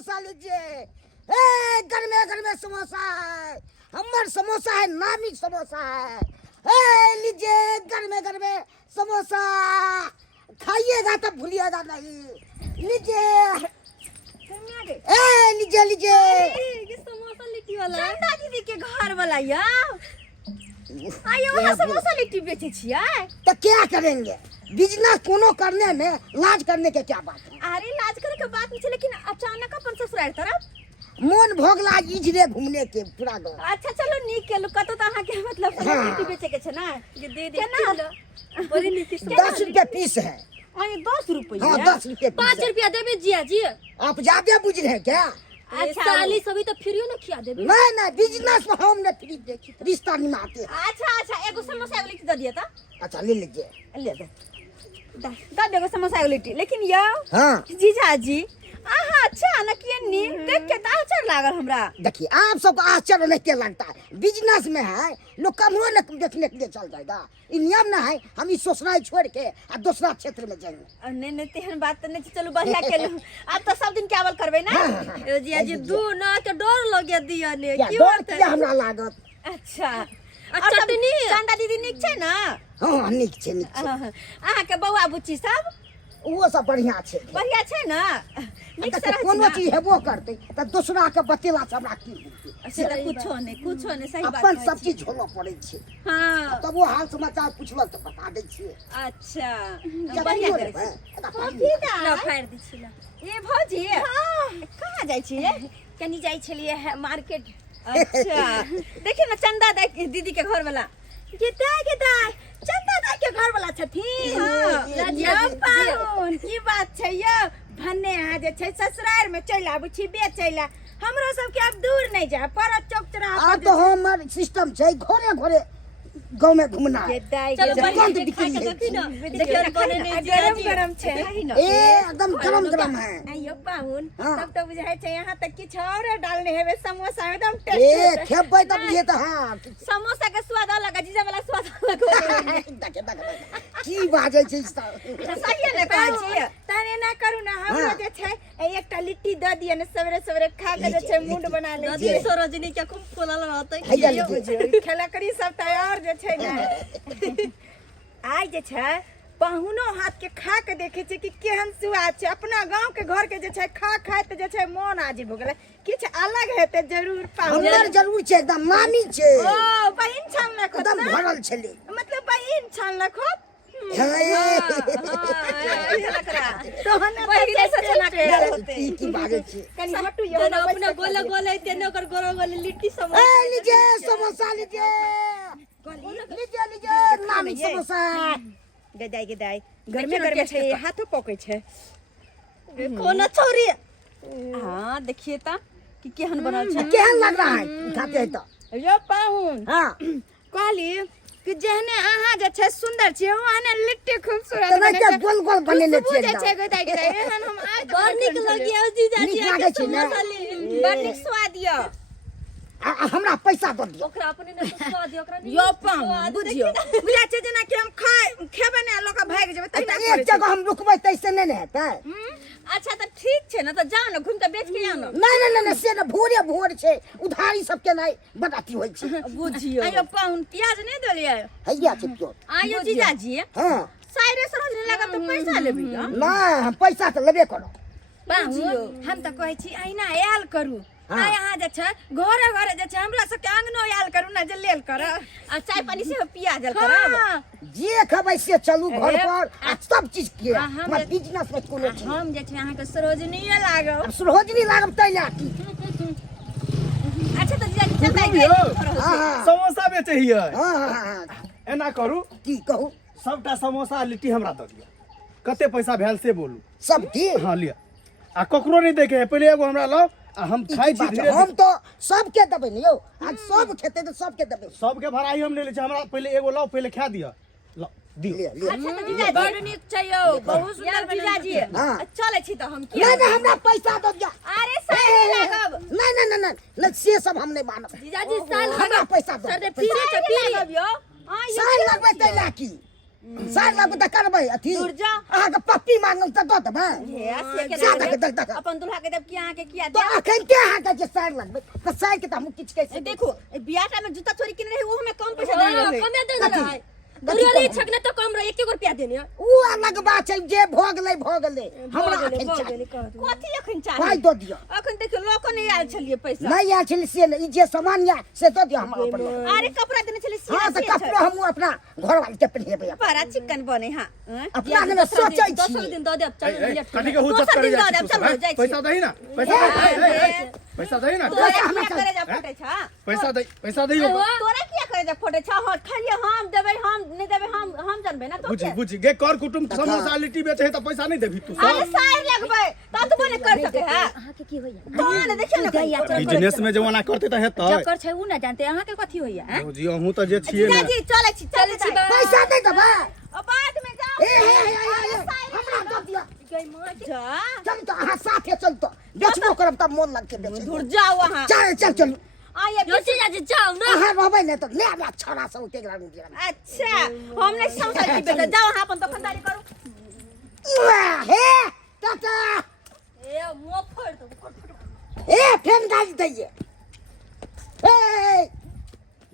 समोसा लीजिए। घर में समोसा है, हमर समोसा है, नामी समोसा है। लीजिए घर में समोसा, खाइएगा तब भूलिएगा नहीं। लीजिए लीजिए ये समोसा लिट्टी वाला चंदा दीदी के घर वाला या आयो वाला समोसा लिट्टी बेचे छियै। तो क्या करेंगे, बिजनेस कोनो करने में लाज करने के क्या बात है। अरे लाज करे के बात नहीं, लेकिन अचानक अपन ससुराल तरफ मन भोगला इजरे घूमने के पूरा गाँव। अच्छा चलो नीक केलु, कतो त अहाँ के मतलब हाँ। लिट्टी बेचे के छै ना, ये दे दे केना बड़ी नीति से 10 रुपये पीस है। अरे 10 रुपया। हाँ 10 रुपये 5 रुपया देबे जिया जी। आप ज्यादा बुझ रहे हैं क्या। अच्छा साली सभी तो फ्री ना खिया देबे। नहीं बिजनेस में हमने फ्री देखी, रिश्ता निभाते। अच्छा एगो समोसा एगो लिट्टी दे दिया था। अच्छा ले लीजिए। ले दे दा देगो समोसा एगो लिट्टी। लेकिन यो हाँ जीजा जी आहा अचानक ये नी देख के तो आश्चर्य लागल हमरा। देखिए आप सबको आश्चर्य नहीं क्या लगता है, बिजनेस में है लोग कमरो न देखने के लिए चल जाएगा। ये नियम ना है, हम इस ससुराल छोड़ के और दूसरा क्षेत्र में जाएंगे। नहीं तेहन बात नहीं, चलो बढ़िया केलु। अब तो सब दिन केवल करबे ना। जीजा जी दू ना के डर लगे दिया ने क्या की डर बात क्या हमरा लागत। अच्छा और चटनी चंदा दीदी निक छै ना। हाँ नीक छै अहाँ के बौआ बुच्ची सब वो सब बढ़िया छै। बढ़िया छै ना, निक से रहै कोनो चीज हेबो करते तो दूसरा के बतेला से हमरा की होतै। से कुछो नहीं सही बात अपन है। सब चीज झोलो पड़े छै। हां तब वो हाल समाचार पूछलक तो बता दै छियै। अच्छा क्या बढ़िया करियो रे करे भाई? कॉफी दा फाड़ दी छिला। ये भौजी कहाँ जाइ छियै। कनी जाइ छलिए है मार्केट। अच्छा देखिए ना चंदा दीदी के घर वाला गेदाय चंदा दा के घर वाला छथिन। हां पाहुन की बात छै यो भन्ने आ जे छै ससुराल में चल आबू छी बेचैला। हमरो सब के अब दूर नहीं जा पर चौक चौराहा आ तो हमर सिस्टम छै घोरे गांव में घूमना। चलो कौन तो दिक्कत है। देखियो गरम छै एकदम गरम है। आइयो पाहुन हाँ। तब तो बुझाई छै यहाँ तक किछ और डालने हेबे समोसा एकदम ए टेस्ट। खेबै तब ये तो हां समोसा के स्वाद अलग है, जीजा वाला स्वाद अलग देखे की बाजै छै सब। सही है ना कहै छी। तने ना करू ना हम हाँ। जे छै एकटा लिट्टी द दिए ने सवेरे खा के जे छै मुंड बना ले जी। सरोजनी के खूब फुलल रहतै। हैया लीजिए। खेला करी सब तैयार जे छै ना। आइ जे छै पाहुनो हाथ के खा के देखे छै कि केहन स्वाद छै। अपना गांव के घर के जे छै खाइत जे छै मन आजिब हो गेलै। किछ अलग हेतै जरूर पाहुन। हमर जरूर छै एकदम नामी छै। ओ बहिन छान रखो एकदम भरल छले। मतलब बहिन छान रखो। की बाजै छै। कनी हटू यो अपना गोले तेने ओकर गोले लिट्टी समोसा। लीजिए समोसा लीजिए नामी समोसा। गदाई घर में छै हाथों पकै छै। कोना छोरी हां देखिए ता कि केहन बनल छै। केहन लग रहा है खाते हैं तो। यो पाहुन हां कहली कि जहने अहाँ जे छै सुंदर छी ओहने लिट्टी खूबसूरत बने छै। गोल गोल बनेने छै जे छै गदाई एहन हम आज बड़ नीक लगियो जीजा जी लागे छै ना। बड़ नीक स्वाद यो। हमरा पैसा दो दियो। ओकरा अपने ने स्वाद यो ओकरा यो पाहुन बुझियो बुझा छै जेना कि हम खेबे ने लोक भाग जेबै तहिना एक जगह हम रुकबै तैसे नहीं हेतै। अच्छा तो ठीक छै ना, तो जाओ ना घूम के बेच के आओ ना। नहीं से ना भोर छै उधारी सब के नहीं बनाती होय छै। बुझियो आयो पाहुन प्याज नहीं देलिए हैया छै प्यो। आयो जीजा जी हां साइरे समझ नहीं लगा तो पैसा लेबी यो। नहीं हम पैसा तो लेबे करो। पाहुन हम तो कहै छी आइना आयल करू। आ यहाँ जे छै घरे जे छै हमरा सब के आंगनो आयल करू ना जे लेल कर आ चाय पानी से पिया जल करब। जे खबै से चलू घर पर आ सब चीज के हमर बिजनेस में कोनो चीज हम जे छै अहाँ के सरोजनीये लागब। अब सुरहोजनी लागब तै ला की। अच्छा तो जीजा जी चल हां समोसा बेचे हियै। हां एना करू की कहू सबटा समोसा लिट्टी हमरा दऽ दिअ। कते पैसा भेल से बोलू। सब की हाँ लिअ आ ककरो नहीं देखे है। पहले एगो हमरा लाओ आ हम खाई छी धीरे हम तो सबके देबै ने यौ। आज सब खेते तो सबके देबै। सबके भराई हम ले ले छी। हमरा पहले एगो लाओ पहले खा दिअ। लाओ दियौ। ले अच्छा तो जीजा जी बड़ नीक छै यौ बहुत सुंदर जीजा जी। हां चलै छी तो हम की नहीं हमरा पैसा दो दिया। अरे साइड लागब नहीं से सब हम नहीं मानब। जीजा जी साल हमरा पैसा दो। सर दे फिरे छ फिरे लागब यो। हां साल लगबै तै ला की। सार लागू त करबै अथी दूर जा। अहाँ के पप्पी मांगल त दऽ देबै हे से के जा ना देख देख अपन दुल्हा के देब कि अहाँ के किया तो दे अखन के अहाँ के जे सार लगबै त सार के त हम किछ कैसे देखो बियाह में जूता चोरी किने रहे वो हमें कम पैसा दे रहे कमे दे कथी? रहा है दुरियारी छकने तो कम रहे 1 रुपया देने उ अलग बात छै जे भ गेलै हमरा अखन चाहिए कथी एखन पाइ चाही दऽ दिअ अखन देखियो लोक नहि आयल छलिए पैसा नहीं आयल छलै से नहि, ई जे सामान या से दऽ दिअ हमरा अपन लऽ। अरे कपड़ा देने छले हाँ तऽ कपड़ो हमहूँ अपना घर वाली के पहिरेबै बड़ा चिकन बने हां अपना ने सोचै छी दोसर दिन दऽ देब चल ए, कथी के हुज्जत दोसर करे दिन जाइ दऽ देब, छी तू सब, चल, हैं? जाइ छी। पैसा दही ना पैसा दही पैसा दही ना तोरा किया करे जा फटे छ पैसा दही तोरा किया करे जा फटे छ हट खाली हम देबै हम नहीं देबै हम जानबै ना तो बुझी बुझी गे कर कुटुम समोसा लिट्टी बेचे है तो पैसा नहीं देबी तू अरे सब साइड लगबै त तू बने कर सके है अहाँ के की होइया तो ने देखियो ना दैया चल बिजनेस में जवाना करते तो हेतै जकर छै उ ना जानते अहाँ के कथी होइया हैं जी अहूं तो जे छिए ना जी चलै छी पैसा नहि देबै बाद में जाओ ए हे हमरा दऽ दिअ गई मां जा चल तो अहाँ साथे चल तो बेचबो करब तब मोन लगके बेचै दूर जाओ वहां चल चल चल आइए योची जा जाओ ना अहाँ रहबै नहि तऽ ले आबा छोड़ा सब के ग्राम अच्छा हम नहीं समझै छी बेटा जाओ वहां अपन दुकानदारी करू हे टाटा ए मुंह फोड़ दो ए फेन गाली दैये ए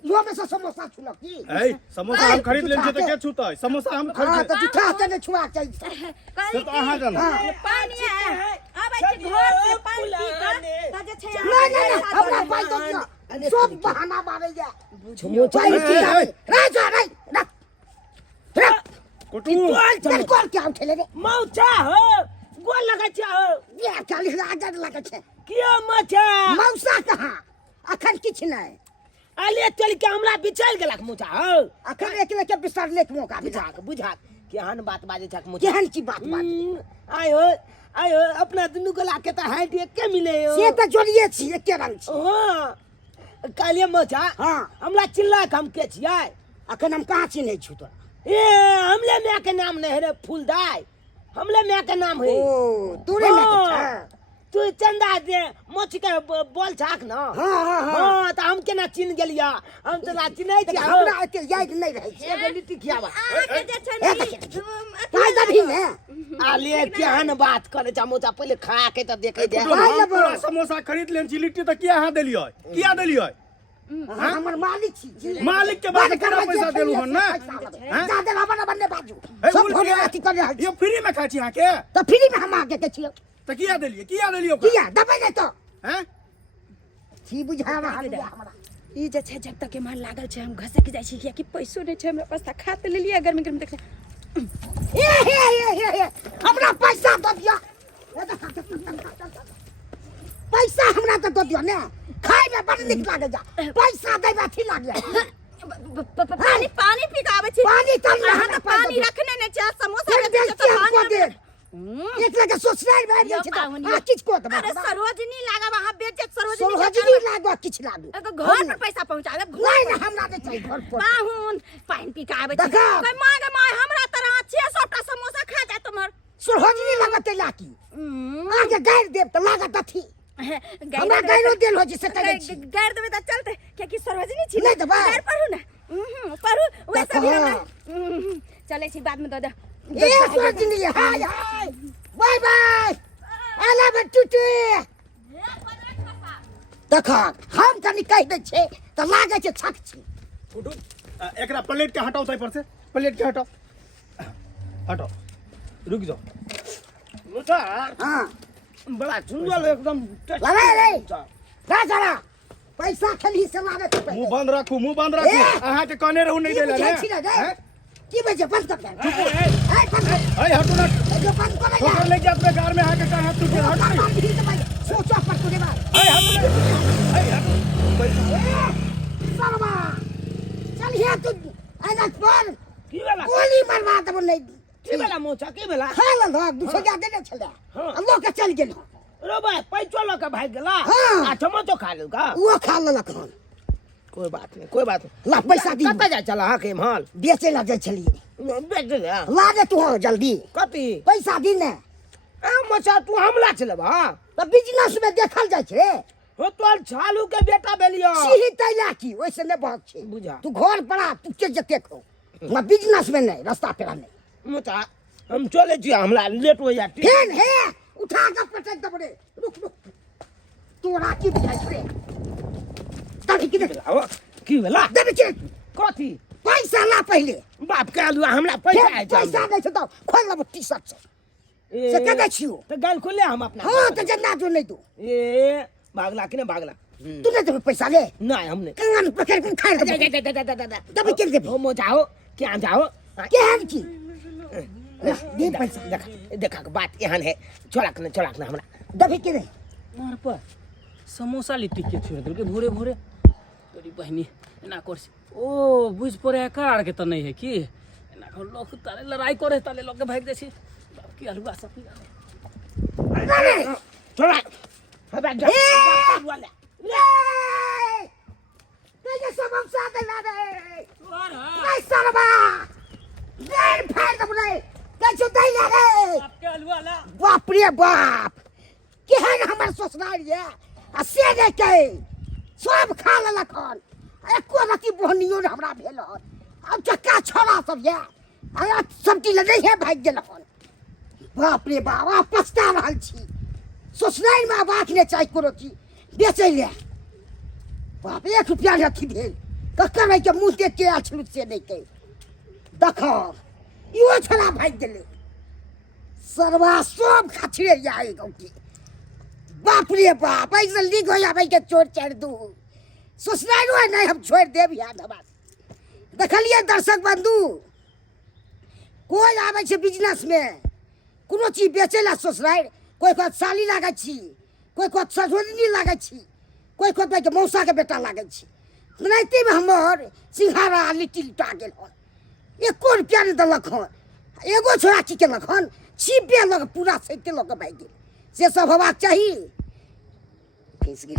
यो में से समोसा छुलक की ए समोसा हम खरीद लेन छै तो के छूतै समोसा हम हाँ खरीद तो जुठा के ने छुआ चाहिए से तो अहाँ जानो पानी है आबै छी घर से पानी पी के त जे छै नहीं हमरा पाइ दऽ दिअ सब बहाना मारैया समोसा लिट्टी खाबै रे जा रे रख कुटुम चल कॉल के उठेले रे मौचा हो गोल लगा हो ये चालीस हजार लगे छै कियो मौचा मौसा कहाँ अखन किछ नहीं आले चल के हमरा बिचल गेलक मौचा हो अखन एक के बिस्तार लेक मौका बिजा बुझा केहन बात बाजे छक मौचा केहन की बात बात आयो अपना दुनू गला के त हाइट एक के मिले हो से तो जोड़िए छी एके रंग छी हां काले मौचा हाँ हमरा चिल्ला के हम के छियै अखन हम कहाँ छी नहीं छु तो ए हमले मैं के नाम नहीं रे फूलदाई हमले मैं के नाम है ओ तूरे में हाँ। तू चंदा दे मोच के बोल छाक न हाँ हाँ हाँ हां त हम केना चिन्ह गेलिया हम त ना चिन्है छी हमरा एते याद नहीं रहे छै एगो लिट्टी खियावा आके जे छै ए देखिए पाइ दभी ने आले केहन बात करे छ मोचा पहिले खा के त देखे दे कुटुम हम पूरा समोसा खरीद लेन छी लिट्टी तो किया अहाँ देलियै हमर मालिक छी जी मालिक के बाद केना पैसा देलु हन ना ज्यादा रबड़ बन्ने बाजू हे, सब बोल भोरे के। अथी कर रहल छी ये फ्री में खाइ छी अहाँ के तो फ्री में हम आगे के छियो तो किया देलियै ओकरा किया दबै नहीं तो हैं छी बुझा रहल या हमरा ई जे छै जब तक के मार लागल छै हम घसक जाइ छी कि पैसो नहीं छै हमरा पास त खा त लेलिए गर्मी गर्मी देख ए हमरा पैसा दऽ दिअ पैसा हमरा तऽ दऽ दिअ ने खाइ में बड़ नीक लागे जा पैसा दै में अथी लागे पानी पानी पी के आबै छी पानी तब अहाँ त पानी रखने नै छै समोसा फिर रखने देखती छै हमको दे पानी एक लगे सोचनाइ में आबि जाइ छै आ किछ को दबा अरे सरोजनी लागब अहाँ बेच सोहजनी लागो किछ लागो एगो घर पर पैसा पहुंचाबे नहीं ना हमरा दे चाहिए घर पर पाहुन पानी पी के आबै छी देखा। कोई मांगे माय हमरा तरह 600 टा समोसा खा जाए तुम्हार सोहजनी लागत लाकी आगे गाड़ देब त लागत अथी हमरा गाड़ो देल हो जे से कहै छी गाड़ देबे त चलते क्या कि सरोजनी छी नहीं देबै। गाड़ पढ़ू ना पढ़ू वैसे भी देखा। हमरा चले छी बाद में दे दे ए सोहजनी हाय हाय बाय बाय आला बटुटी देखा हम कनी कह दै छै त लागे छै छक छी कुटुम एकरा प्लेट के हटाओ तै पर से प्लेट के हटाओ हटाओ रुक जाओ मोचा हां बड़ा सुंदर एकदम लगा रे जा जरा पैसा खली से लागे तो मुंह बंद राखू ए! अहाँ के कहने रहू नहीं देला ने छी ना हैं? की बजे बंद कर दे ए, ए बंद कर ए हटो ना जो बंद कर ठोकर ले जात में कार में आके कहां तू के हट नहीं सोचो पर तूने बात ए हटो सरवा चल यहाँ तू ऐना पर की वाला गोली मरवा दब नहीं की वाला मोचा की वाला खा ल लोग दूसरा ज्यादा नहीं चला हाँ। अल्लाह के चल गेल रो भाई पैचो ल के भाग गेला हाँ। आ टमाटो खा लू का वो खा ललक हन कोई बात नहीं ला पैसा दी कत जा चला हां के माल बेचे ला जाय छली बेच दे ला दे तू हो जल्दी कति पैसा दी ने ए मोचा तू हमला चलब हां तो बिजनेस में देखल जाय छे हो तोर छालू के बेटा बेलियो सीही तैला की वैसे ने बहुत छे बुझा तू घर पड़ा तू के जते खो वहाँ बिजनेस में नहीं रास्ता पेरा नहीं मुता हम चले छी हमरा लेट हो जाती फेन है उठा के पटक दे बड़े रुक रुक तोरा की बुझाइ छे तभी की दे आओ की भेला दे के कथी पैसा ला पहले बाप के आलू हमरा पैसा है पैसा नहीं छे तो खोल लब टी शर्ट से कदे छियो तो गाल खोले हम अपना हां तो जना जो नहीं दो ए भागला कि नहीं भागला तू नहीं दे पैसा ले नहीं हमने कंगन पकड़ के खाए दे दे के दे हो मो जाओ क्या जाओ के है की दे पैसा देखा के बात एहन है छोड़क ना हमरा दे के दे मार पर समोसा लिट्टी के छोड़ देलके भोरे भोरे तोरी बहिनी एना करसी ओ बुझ पड़े कार के त नहीं है कि एना कर लोग ताले लड़ाई करे ताले लोग के भाग जाय छी बाप की हलवा सब छोड़ा हबा जा वाला ये समोसा दे ला दे नहीं सरबा नहीं फाड़ दे बड़े कैसे दे ला रे आपके हलवा ला बाप रे बाप केहन हमर ससुराल ये आ से दे के सब खा लेलखन एको रति बहनियो ने हमरा भेल अब चक्का छोड़ा सब ये आ सब्जी ले नहीं है भाग गेलखन बाप रे बाप आ पछता रहल छी ससुराल में बात ने चाहि कोनो चीज बेचै ले बाप 1 रुपया रखी भेल ककर के मुंह देख के आछलू से नहीं के देखो इहो छोड़ा भाग गेलै सरवा सब खचरे जाए गौकी बाप रे बाप ऐसे लीक हो जाए के चोर चढ़ दू ससुराल है नहीं हम छोड़ देव याद हमार देखलिए दर्शक बंधु कोई आवे छे बिजनेस में कोनो चीज बेचेला ससुराल कोई को साली लागे छी कोई को ससुरनी लागे छी कोई को के मौसा के बेटा लागे छी नैते में हमर सिंघारा लिट्टी लुटा गेल हन 1 रुपया नहीं दलक हन एगो छोरा की केलक हन छिपे लग पूरा सैते लग भाग गेल से सब होबाक चाहिए फंस गेल